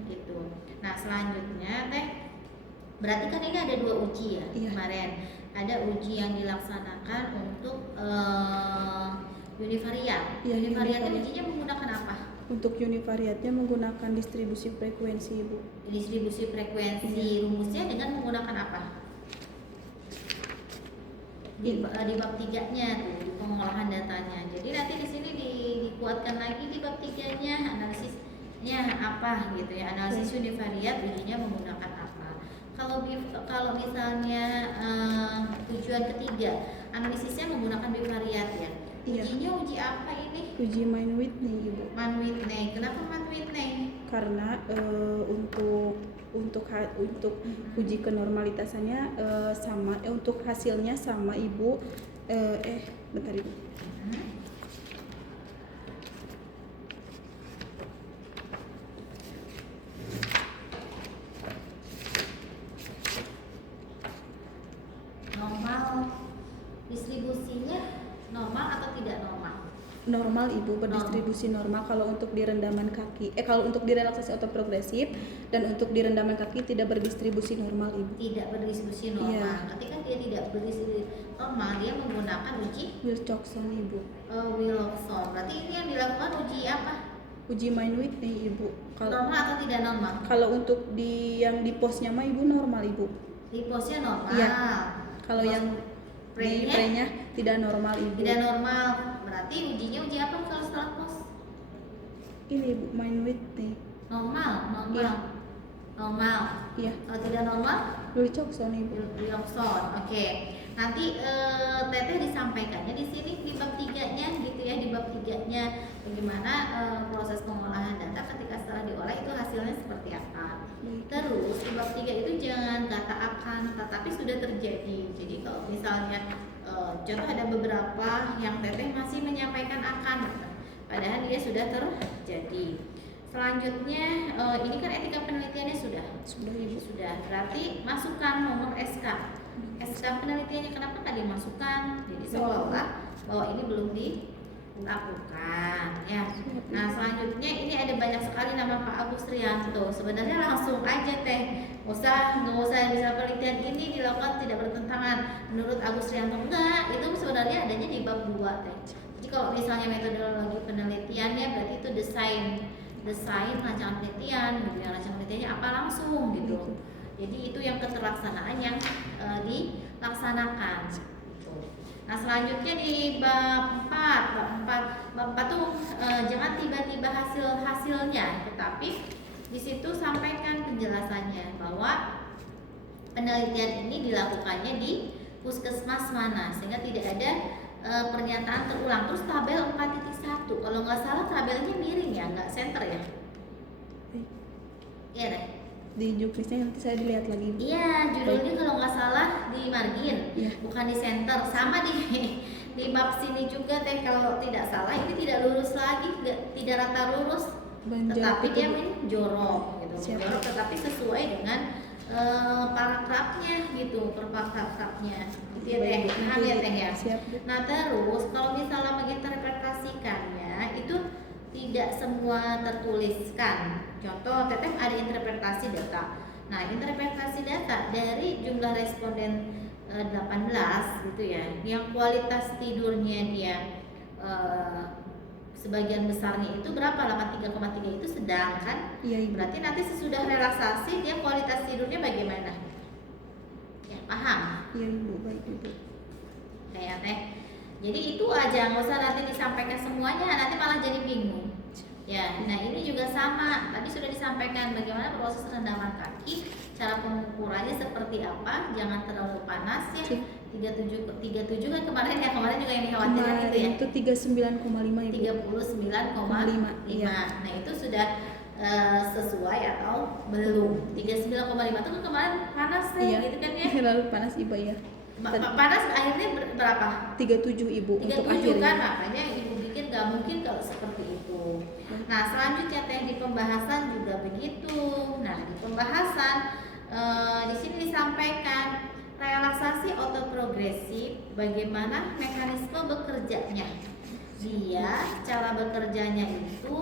gitu. Nah selanjutnya teh berarti kan ini ada 2 uji ya. Kemarin ada uji yang dilaksanakan untuk univariat. Univariat itu ujinya menggunakan apa? Untuk univariatnya menggunakan distribusi frekuensi, Ibu. Distribusi frekuensi. Rumusnya dengan menggunakan apa? Di bab 3-nya tuh, di pengolahan datanya. Jadi nanti di sini dikuatkan lagi di bab 3-nya, analisisnya apa gitu ya. Analisis univariat ujinya menggunakan apa? Kalau misalnya tujuan ketiga, analisisnya menggunakan bivariat ya. Ujinya uji apa ini? Uji Mann-Whitney, Ibu. Mann-Whitney. Kenapa Mann-Whitney? Karena untuk uji kenormalitasannya sama, untuk hasilnya sama, Ibu. Bentar, Ibu. Normal distribusinya normal atau tidak normal? Normal, Ibu, berdistribusi normal kalau untuk di rendaman kaki. Kalau untuk di relaksasi autoprogresif dan untuk di rendaman kaki tidak berdistribusi normal, Ibu. Tidak berdistribusi normal. Ketika dia tidak berdistribusi normal, dia menggunakan uji Wilcoxon, Ibu. Wilcoxon. Berarti ini yang dilakukan uji apa? Uji Mann-Whitney, Ibu. Normal atau tidak normal? Kalau untuk yang di posnya mah, Ibu, normal, Ibu. Di posnya normal. Iya. Kalau yang di pre-nya tidak normal, Ibu. Tidak normal. Berarti ujinya uji apa kalau setelah pos? Ini, Ibu, Mann-Whitney. Normal. Iya. Normal. Iya. Kalau tidak normal? Wilcoxon, Ibu. Wilcoxon. Oke. Nanti Teteh disampaikannya di sini di bab 3-nya gitu ya, di bab 3-nya bagaimana proses pengolahan data ketika setelah diolah itu hasilnya seperti apa. Terus di bab 3 itu jangan kata akan, tetapi sudah terjadi. Jadi kalau misalnya contoh ada beberapa yang Teteh masih menyampaikan akan, padahal dia sudah terjadi. Selanjutnya ini kan etika penelitiannya sudah, Ibu. Sudah. Berarti masukkan nomor SK. SK penelitiannya kenapa nggak dimasukkan? Jadi seolah-olah bahwa ini belum dilakukan ya. Nah selanjutnya ini ada banyak sekali nama Pak Agus Rianto. Sebenarnya langsung aja Teh, nggak usah bisa penelitian ini dilakukan tidak bertentangan menurut Agus Rianto. Enggak, itu sebenarnya adanya di bab 2 Teh. Jadi kalau misalnya metodologi penelitiannya berarti itu desain rancangan penelitian, gitu ya, rancangan penelitiannya apa langsung gitu. Jadi itu yang keterlaksanaan yang dilaksanakan. Nah selanjutnya di bab 4 tuh jangan tiba-tiba hasilnya, tetapi di situ sampaikan penjelasannya bahwa penelitian ini dilakukannya di puskesmas mana sehingga tidak ada pernyataan terulang. Terus tabel 4.1 kalau nggak salah tabelnya miring ya, nggak center ya? Iya deh. Di juknisnya nanti saya dilihat lagi. Iya, judulnya kalau nggak salah di margin, bukan di center. Sama di bab sini juga Teh, kalau tidak salah ini tidak lurus lagi, tidak rata lurus, tetapi dia jorok gitu. Jorok tetapi sesuai dengan paragrafnya gitu, per paragrafnya. Gitu ya Teh. Paham ya Teh ya? Nah terus kalau misalnya menginterpretasikannya itu tidak semua tertuliskan. Contoh, Teteh ada interpretasi data. Nah, interpretasi data dari jumlah responden 18 gitu ya, yang kualitas tidurnya dia sebagian besarnya itu berapa? 83,3 itu sedang kan? Iya, Ibu. Berarti nanti sesudah relaksasi dia kualitas tidurnya bagaimana? Ya, paham? Iya, Ibu, baik, Ibu. Kayak Teh. Jadi itu aja, nggak usah nanti disampaikan semuanya, nanti malah jadi bingung. Ya, nah ini juga sama. Tadi sudah disampaikan bagaimana proses rendaman kaki, cara pengukurannya seperti apa, jangan terlalu panas ya. 37 kan kemarin juga yang dikhawatirkan itu ya. Kemarin itu 39,5 Ibu. 39,5. Iya. Nah, itu sudah sesuai atau belum? 39,5 itu kan kemarin panas Iya. gitu kan ya. Lalu panas Ibu ya. Panas akhirnya berapa? 37 Ibu untuk 37 akhirnya. kan, makanya ibu pikir gak mungkin kalau seperti itu. Nah, selanjutnya teh di pembahasan juga begitu. Nah, di pembahasan di sini disampaikan relaksasi autoprogresif, bagaimana mekanisme bekerjanya. Dia cara bekerjanya itu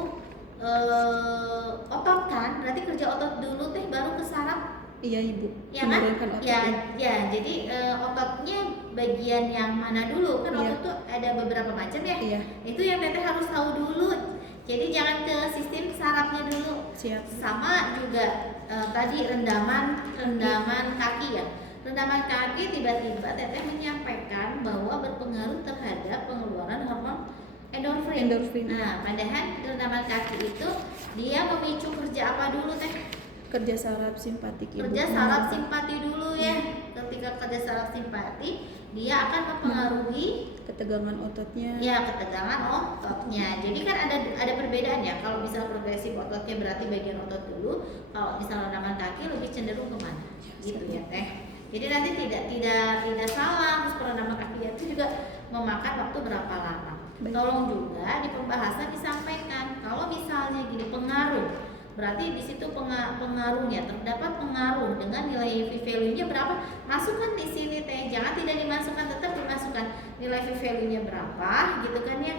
otot kan, berarti kerja otot dulu teh baru ke saraf. Iya Ibu. Ya kan? Menurunkan otot. Ya, jadi ototnya bagian yang mana dulu? Kan Iya. otot tuh ada beberapa macam ya. Iya. Itu yang teteh harus tahu dulu. Jadi jangan ke sistem sarafnya dulu. Siap. Sama juga tadi rendaman kaki ya. Rendaman kaki tiba-tiba teteh menyampaikan bahwa berpengaruh terhadap pengeluaran hormon endorfin. Nah, padahal rendaman kaki itu dia memicu kerja apa dulu teh? Kerja saraf simpatik Ibu. Kerja saraf simpati dulu ya. Ketika kerja saraf simpati, dia akan mempengaruhi ketegangan ototnya. ya ketegangan ototnya. Jadi kan ada perbedaan ya. Kalau misalnya progresif ototnya berarti bagian otot dulu. Kalau misalnya rendaman kaki lebih cenderung kemana? Gitu ya teh. Jadi nanti tidak salah. Terus perendaman kaki itu juga memakan waktu berapa lama. Baik. Tolong juga di pembahasan disampaikan kalau misalnya gini pengaruh, berarti di situ pengaruhnya terdapat pengaruh dengan nilai V-value-nya berapa? Masukkan di sini teh, jangan tidak dimasukkan, tetap dimasukkan nilai V-value-nya berapa, gitu kan ya.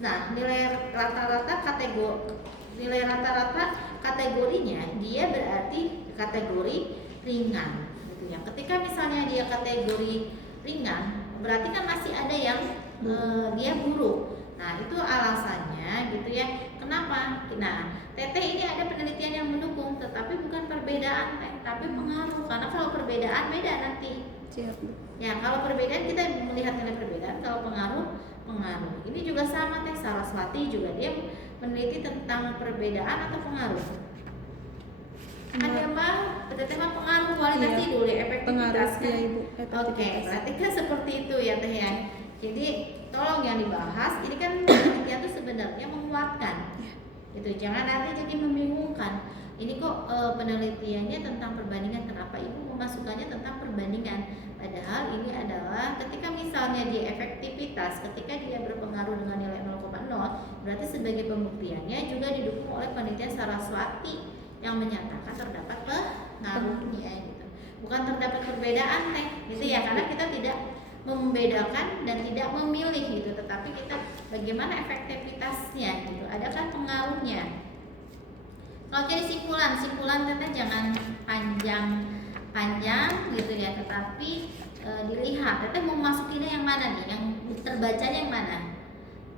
Nah, nilai rata-rata kategorinya dia berarti kategori ringan, gitu ya. Ketika misalnya dia kategori ringan, berarti kan masih ada yang dia buruk. Nah, itu alasannya gitu ya. Kenapa? Nah, teteh ini ada penelitian yang mendukung, tetapi bukan perbedaan teh, tapi pengaruh. Karena kalau perbedaan beda nanti. Siap Bu. Ya, kalau perbedaan kita melihat nilai perbedaan, kalau pengaruh. Ini juga sama teh, Saraswati juga dia meneliti tentang perbedaan atau pengaruh. Ada mah, teteh mah pengaruh kualitas Iya. tidur ya, efektivitas Pengaruh kan. ya Ibu. Oke, Efektivitas. berarti kan seperti itu ya teh ya. Jadi tolong yang dibahas, ini kan penelitian itu sebenarnya menguatkan. Gitu, jangan nanti jadi membingungkan. Ini kok penelitiannya tentang perbandingan, kenapa ibu memasukkannya tentang perbandingan? Padahal ini adalah ketika misalnya dia efektivitas, ketika dia berpengaruh dengan nilai 0,0, berarti sebagai pembuktiannya juga didukung oleh penelitian Saraswati yang menyatakan terdapat pengaruhnya gitu. Bukan terdapat perbedaan teh, gitu ya, karena kita tidak membedakan dan tidak memilih gitu, tetapi kita bagaimana efektivitasnya gitu, adakah pengaruhnya. Kalau jadi simpulan teteh jangan panjang gitu ya, tetapi dilihat teteh mau masukinnya yang mana nih, yang terbacanya yang mana.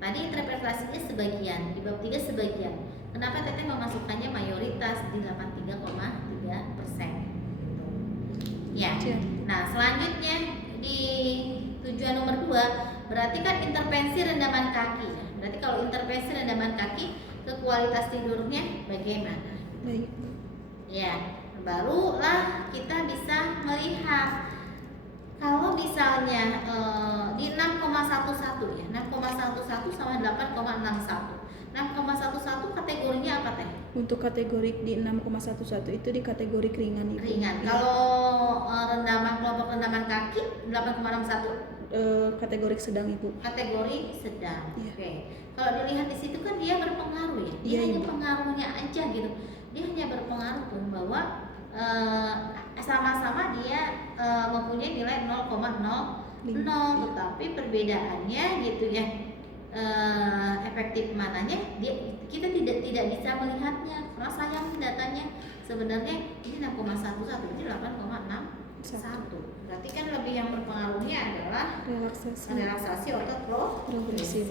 Tadi interpretasinya sebagian, di bab 3 sebagian. Kenapa teteh memasukkannya mayoritas di 83,3%? Ya. Nah, selanjutnya di tujuan nomor 2, berarti kan intervensi rendaman kaki. Nah, berarti kalau intervensi rendaman kaki ke kualitas tidurnya bagaimana? Baik. Ya, barulah kita bisa melihat kalau misalnya di 6,11 ya, 6,11 sama 8,61. 6,11 kategorinya apa teh? Untuk kategori di 6,11 itu di kategori ringan Ibu. Ringan. Kalau kelompok rendaman kaki 8,61 kategori sedang Ibu. kategori sedang. Iya. Oke. Kalau dilihat di situ kan dia berpengaruh ya. Dia Iya, hanya Ibu. pengaruhnya aja gitu. Dia hanya berpengaruh tuh bahwa sama-sama dia mempunyai nilai 0,00, tetapi perbedaannya gitu ya. Efektif mananya kita tidak bisa melihatnya karena sayang datanya sebenarnya ini 6,11 ini 8,61. Berarti kan lebih yang berpengaruhnya adalah relaksasi otot progresif.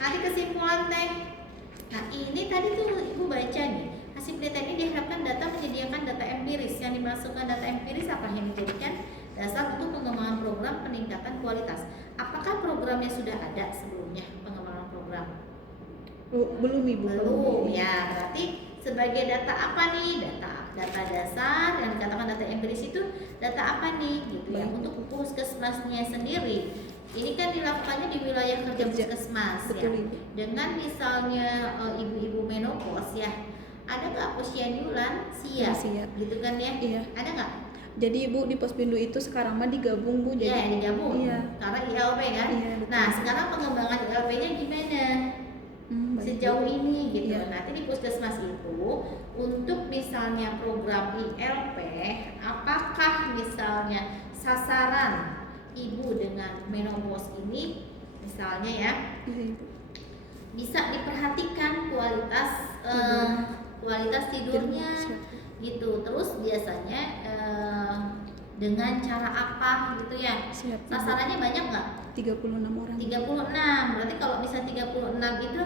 Nanti kesimpulan teh. Nah, ini tadi tuh ibu baca nih, hasil penelitian ini diharapkan data menyediakan data empiris. Yang dimasukkan data empiris apa yang dijadikan dasar untuk pengembangan program peningkatan kualitas. Apakah programnya sudah ada sebelumnya, pengembangan program? Belum Ibu. Belum ya, berarti sebagai data apa nih? Data data dasar yang dikatakan data empiris itu data apa nih gitu ya. Baik. Untuk puskesmasnya sendiri ini kan dilakukannya di wilayah kerja puskesmas ya. Betul, Ibu. Dengan misalnya ibu-ibu menopause ya, ada nggak posyandulan siap, Siap. gitu kan ya? Iya. Ada nggak? Jadi Ibu di Posbindu itu sekarang mah digabung Bu. Jadi Ya digabung. Iya. Karena ILP kan. Iya, betul. Nah sekarang pengembangan ILP-nya gimana? Baik, Sejauh Bu. ini gitu. Iya. Nanti di puskesmas itu untuk misalnya program ILP, apakah misalnya sasaran ibu dengan menopause ini misalnya ya Iya, Ibu. bisa diperhatikan kualitas kualitas tidurnya Siap. gitu. Terus biasanya dengan cara apa gitu ya? Siap, Ibu. Sasarannya banyak nggak? 36 orang. 36. Berarti kalau misalnya 36 itu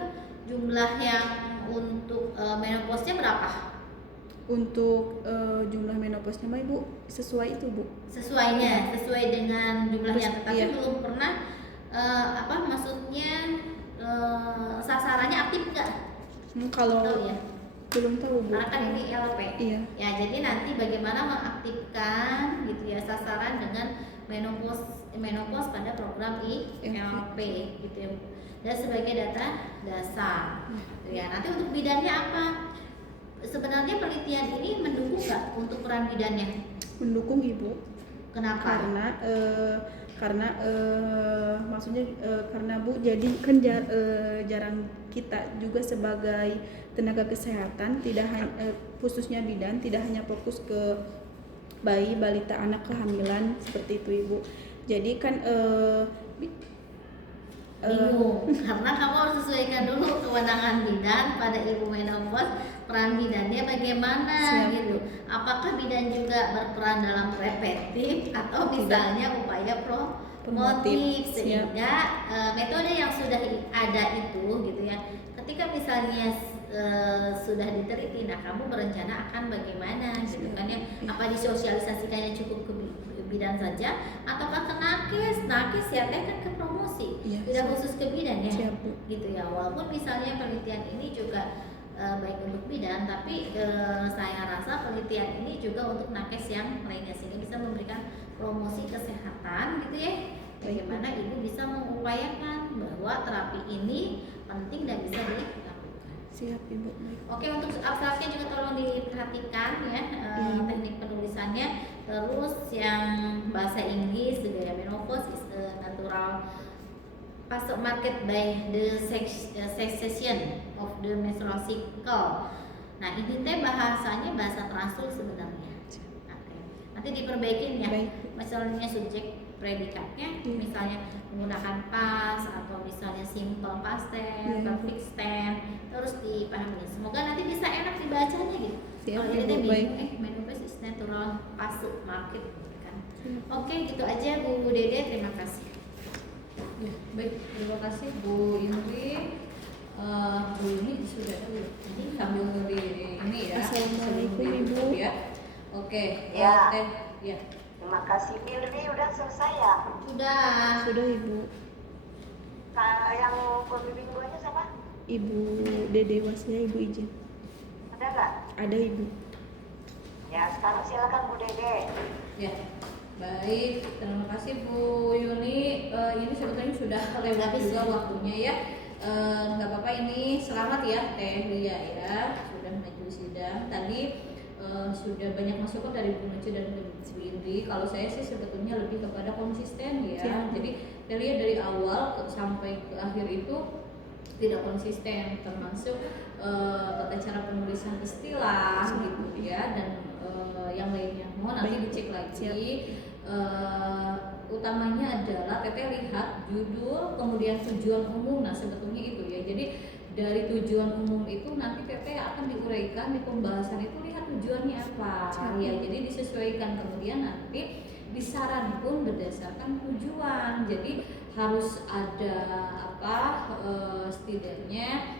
jumlah yang untuk menopause-nya berapa? Untuk jumlah menopause-nya mah Ibu sesuai itu Bu. Sesuai dengan jumlahnya, tetapi Iya. belum pernah maksudnya sasarannya aktif nggak? Kalau Tahu ya. belum tahu Bu. Karena kan ini LP. Iya. Ya, jadi nanti bagaimana mengaktifkan gitu ya sasaran dengan menopause pada program ILP gitu ya. Dan sebagai data dasar. Gitu ya. Nanti untuk bidannya apa? Sebenarnya penelitian ini mendukung nggak untuk peran bidannya? Mendukung Ibu. Kenapa? Karena maksudnya karena Bu jadi kan jarang kita juga sebagai tenaga kesehatan tidak khususnya bidan tidak hanya fokus ke bayi, balita, anak, kehamilan seperti itu Ibu. Jadi kan bingung karena kamu harus sesuaikan dulu kewenangan bidan pada ibu menopause, peran bidannya bagaimana. Siap. Gitu. Apakah bidan juga berperan dalam preventif atau misalnya upaya promotif sehingga metode yang sudah ada itu gitu ya, ketika misalnya sudah diteliti, nah kamu berencana akan bagaimana gitu kan ya, apa disosialisasikannya cukup ke bidan saja ataukah ke nakes ya teh kan ke promosi, Iya, tidak siap. khusus ke bidan ya. Siap, Bu. Gitu ya, walaupun misalnya penelitian ini juga baik untuk bidan, tapi saya rasa penelitian ini juga untuk nakes yang lainnya sehingga bisa memberikan promosi kesehatan gitu ya, bagaimana ibu bisa mengupayakan bahwa terapi ini penting dan bisa dilakukan. Siap Ibu. Baik. Oke, untuk abstraknya juga tolong diperhatikan ya, teknik penulisannya. Terus yang bahasa Inggris, the gaya menopause is a natural passage market by the cessation of the menstrual cycle. Nah ini teh bahasanya bahasa transul sebenarnya. Oke. Nanti diperbaikin ya. Baik. Misalnya subjek predikatnya, Iya. misalnya menggunakan past atau misalnya simple past tense, Iya. perfect tense, terus dipahami. Semoga nanti bisa enak dibacanya gitu. Siap, Kalau ini Ibu. teh Baik. bingung, menopause is natural passage market gitu kan. Oke, gitu aja Bu Dede, terima kasih. Ya, baik, terima kasih Bu Indri. Bu ini sudah dulu. Jadi sambil di ini ya. Assalamualaikum, sebelum Ibu. ditutup ya. Oke, Ya. Teh, ya. Terima kasih. Indri udah selesai ya? Sudah. Sudah Ibu. Yang pembimbing duanya siapa? Ibu Dede Wasya, Ibu izin. Ada nggak? Ada Ibu. Ya sekarang silakan Bu Dede. Ya. Baik, terima kasih Bu Yuni. Ini sebetulnya sudah lewat juga waktunya ya. Nggak apa-apa, ini selamat ya Teh Lia ya, sudah maju sidang. Tadi sudah banyak masukan dari Bu Nuci dan Bu Indri. Kalau saya sih sebetulnya lebih kepada konsisten ya. Siap. Jadi saya lihat dari awal sampai ke akhir itu tidak konsisten, termasuk tata cara penulisan istilah gitu ya, dan yang lainnya. Mohon nanti Baik. dicek lagi. Utamanya adalah Teteh lihat judul kemudian tujuan umum. Nah sebetulnya itu ya, jadi dari tujuan umum itu nanti Teteh akan diuraikan di pembahasan itu, lihat tujuannya apa ya, jadi disesuaikan. Kemudian nanti disaran pun berdasarkan tujuan, jadi harus ada setidaknya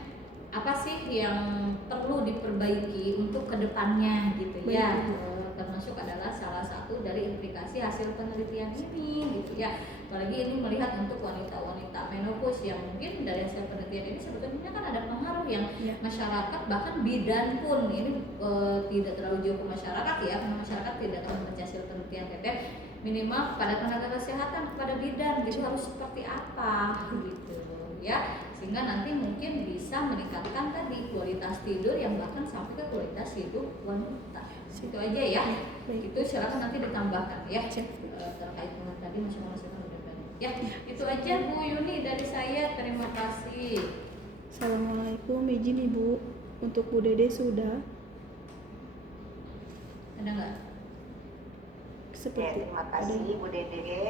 apa sih yang perlu diperbaiki untuk kedepannya gitu ya. Baik. Termasuk adalah salah satu satu dari implikasi hasil penelitian ini gitu ya. Apalagi ini melihat untuk wanita-wanita menopause yang mungkin dari hasil penelitian ini sebetulnya kan ada pengaruh yang Ya. masyarakat bahkan bidan pun ini tidak terlalu jauh ke masyarakat ya, karena masyarakat tidak terlalu membaca hasil penelitian Teteh, minimal pada tenaga kesehatan, kepada bidan gitu harus seperti apa gitu ya, sehingga nanti mungkin bisa meningkatkan tadi kualitas tidur yang bahkan sampai ke kualitas hidup wanita. Itu aja ya. Baik. Itu silakan nanti ditambahkan ya Siap. terkait dengan tadi masukan-masukan udah banyak. Ya, itu aja Bu Yuni dari saya. Terima kasih. Assalamualaikum, izin Ibu. Untuk Bu Dede sudah Ada nggak? Ya, seperti terima ada. kasih Bu Dede.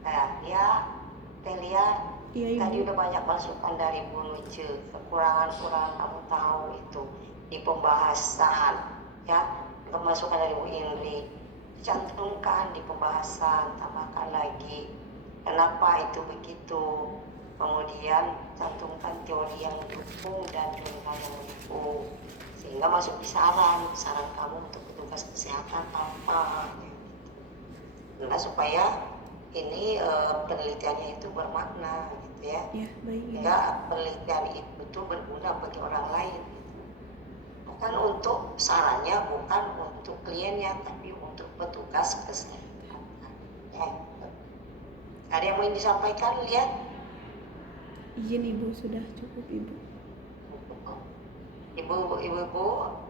Nah, ya, Telia, Iya tadi Ibu. udah banyak masukan dari Bu Luce. Kekurangan-kekurangan kamu tahu itu di pembahasan, ya, masukan dari Bu Indri. Cantumkan di pembahasan, tambahkan lagi kenapa itu begitu. Kemudian cantumkan teori yang mendukung dan teori yang mendukung, sehingga masuk di saran kamu untuk petugas kesehatan apa, karena supaya ini penelitiannya itu bermakna gitu ya, Ya, baik Ibu. sehingga penelitian itu berguna bagi orang lain, bukan untuk sarannya, bukan untuk kliennya, tapi untuk petugas kesehatan ya. Ada yang mau disampaikan? Lihat Izin Ibu, sudah cukup Ibu. ibu-ibu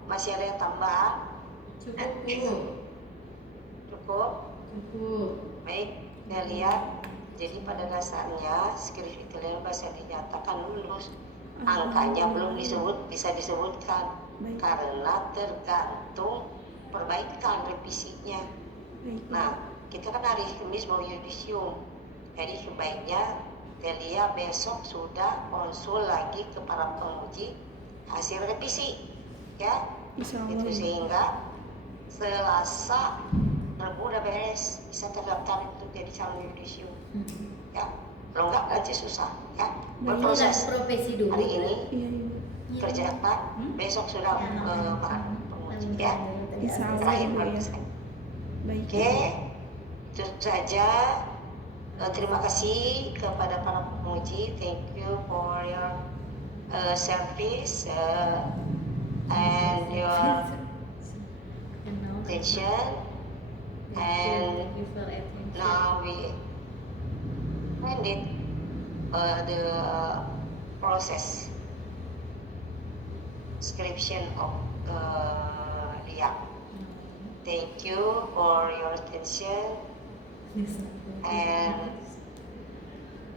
masih ada yang tambahan? Cukup Bu. Cukup? Cukup. Baik, kita lihat. Jadi pada dasarnya skripsi kalian bisa dinyatakan lulus. Angkanya belum disebut, bisa disebutkan Baik. karena tergantung perbaikan revisinya. Baik. Nah, kita kan hari Kamis mau yudisium. Jadi sebaiknya Delia besok sudah konsul lagi ke para penguji hasil revisi, ya. Insya Allah Itu Ibu. sehingga Selasa Rabu udah beres, bisa terdaftar untuk jadi calon yudisium, ya. Kalau enggak nanti susah, ya. Baik. Berproses Profesi dulu. hari ini Iya Ibu. kerjakan, besok sudah para penguji, ya. Insya Allah Terakhir Ibu ya. proses. Baik. Oke, itu saja. Terima kasih kepada para penguji. Thank you for your service and your attention. And now we ended the process description of Lia. Thank you for your attention. And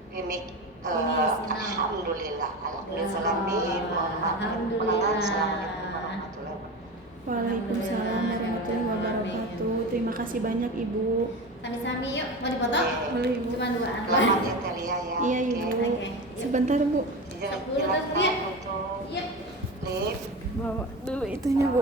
we make alhamdulillah, alamin, mohon assalamualaikum warahmatullahi wabarakatuh. Waalaikumsalam warahmatullahi wabarakatuh. Terima kasih banyak Ibu. Sami-sami yuk, mau dipoto? Boleh Ibu. Cuma duaan. Selamat ya Telia ya. Iya Ibu. Oke. Sebentar Bu, Silakan untuk Yuk. live. bawa dulu itunya Bu.